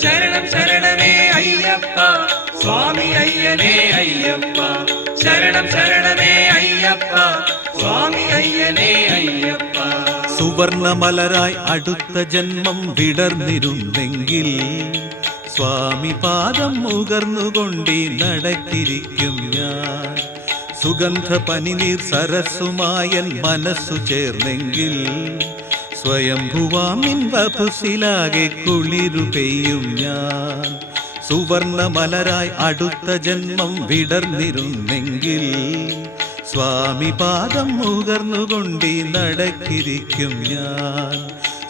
ശരണം ശരണമേ അയ്യപ്പ സ്വാമി അയ്യനേ അയ്യപ്പ ശരണം ശരണമേ അയ്യപ്പ സ്വാമി അയ്യനേ അയ്യപ്പ. സുവർണമലരായി അടുത്ത ജന്മം വിടർന്നിരുന്നെങ്കിൽ സ്വാമി പാദം മുകർന്നുകൊണ്ടീ നടക്കിരിക്കും ഞാൻ. സുഗന്ധ പനിനീർ സരസ്സുമായൻ മനസ്സു ചേർന്നെങ്കിൽ സ്വയംഭുവാമിൻ വപുസിലാകെ കുളിരു പെയ്യും ഞാൻ. സുവർണമലരായി അടുത്ത ജന്മം വിടർന്നിരുന്നെങ്കിൽ സ്വാമി പാദം മുകർന്നുകൊണ്ടീ നടക്കിരിക്കും ഞാൻ.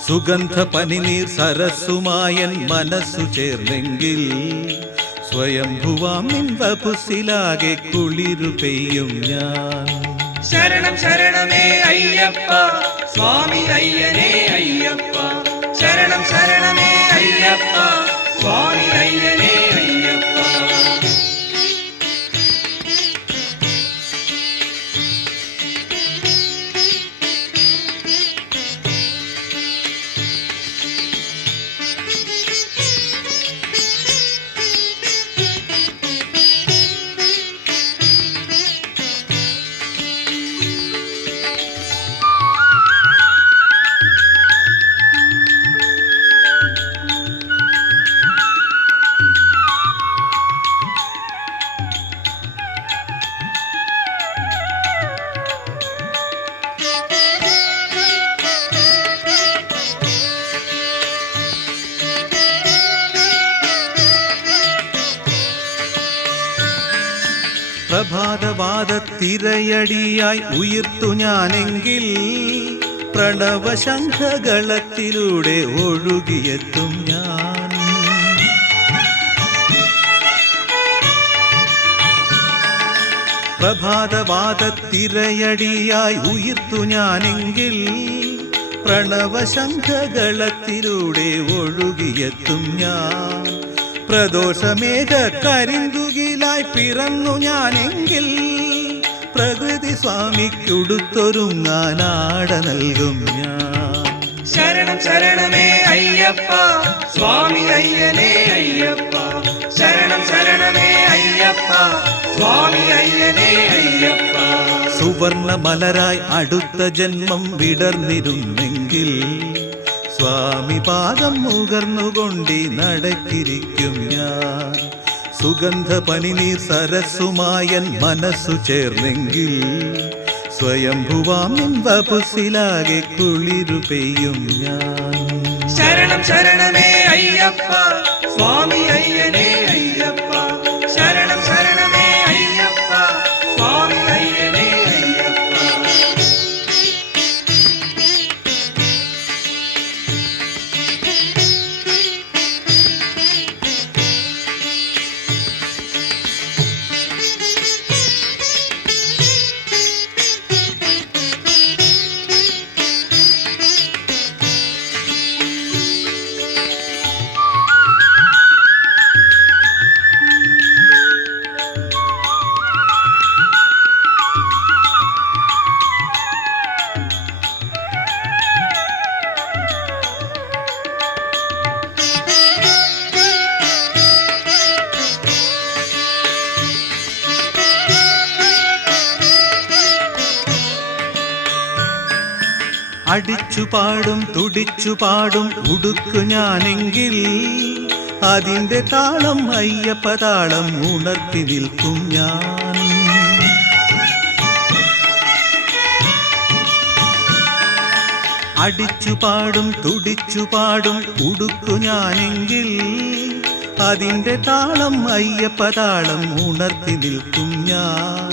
സുഗന്ധ പനിനീർ സരസ്സുമായൻ മനസ്സു ചേർന്നെങ്കിൽ സ്വയംഭുവാമിൻ വപുസിലാകെ കുളിരു പെയ്യും ഞാൻ. ശരണം ശരണമേ അയ്യപ്പ സ്വാമി അയ്യനേ അയ്യപ്പ ശരണം ശരണമേ അയ്യപ്പ സ്വാമി അയ്യനേ അയ്യപ്പ. പ്രഭാതവാദത്തിരയടിയായി ഉയർത്തു ഞാനെങ്കിൽ പ്രണവശംഖകളത്തിലൂടെ ഒഴുകിയെത്തും ഞാൻ. പ്രഭാതവാദത്തിരയടിയായി ഉയർത്തു ഞാനെങ്കിൽ പ്രണവശംഖകളത്തിലൂടെ ഒഴുകിയെത്തും ഞാൻ. പ്രദോഷമേഘ കരിന്തുകിലായി പിറന്നു ഞാനെങ്കിൽ പ്രകൃതി സ്വാമിക്കുടുത്തൊരുങ്ങാനാട നൽകും ഞാൻ. ശരണം ശരണമേ അയ്യപ്പ സ്വാമി അയ്യനേ അയ്യപ്പ ശരണം ശരണമേ അയ്യപ്പ സ്വാമി അയ്യനേ അയ്യപ്പ. സുവർണമലരായി അടുത്ത ജന്മം വിടർന്നിരുന്നെങ്കിൽ സ്വാമി പാദം മുകർന്നുകൊണ്ടീ നടക്കിരിക്കും ഞാൻ. സുഗന്ധ പനിനീർ സരസ്സുമായൻ മനസ്സു ചേർന്നെങ്കിൽ സ്വയംഭുവാമിൻ വപുസിലാകെ കുളിരു പെയ്യും ഞാൻ. ശരണം ശരണമേ അയ്യപ്പ സ്വാമി അയ്യനേ അയ്യപ്പ ശരണം ശരണമേ അയ്യപ്പ സ്വാമി അയ്യനേ അയ്യപ്പ. അടിച്ചു പാടും തുടിച്ചു പാടും ഉടുക്കു ഞാനെങ്കിൽ അതിൻ്റെ താളം അയ്യപ്പ താളം ഉണർത്തി നിൽക്കും ഞാൻ. അടിച്ചു പാടും തുടിച്ചു പാടും ഉടുക്കു ഞാനെങ്കിൽ അതിൻ്റെ താളം അയ്യപ്പ താളം ഉണർത്തി നിൽക്കും ഞാൻ.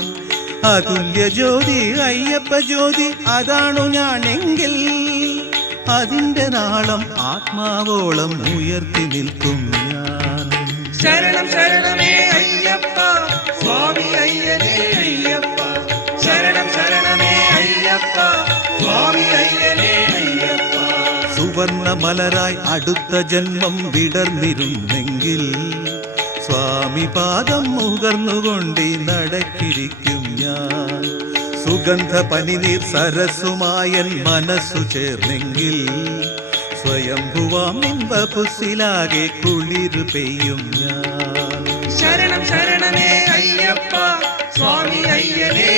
അതുല്യ ജ്യോതി അയ്യപ്പ ജ്യോതി അതാണു ഞാനെങ്കിൽ അതിൻ്റെ നാളം ആത്മാവോളം ഉയർത്തി നിൽക്കും ഞാൻ. ശരണം ശരണമേ അയ്യപ്പ സ്വാമി അയ്യനേ അയ്യപ്പ ശരണം ശരണമേ അയ്യപ്പ സ്വാമി അയ്യനേ അയ്യപ്പ. സുവർണമലരായി അടുത്ത ജന്മം വിടർന്നിരുന്നെങ്കിൽ സ്വാമി പാദം മുകർന്നുകൊണ്ടീ നടക്കിരിക്കും ഞാൻ. സുഗന്ധ പനിനീർ സരസുമായൻ മനസ്സു ചേർന്നെങ്കിൽ സ്വയംഭുവാം നിൻവപുസിലാകെ കുളിരു പെയ്യും ഞാൻ. ശരണം ശരണമേ അയ്യപ്പ സ്വാമി അയ്യനേ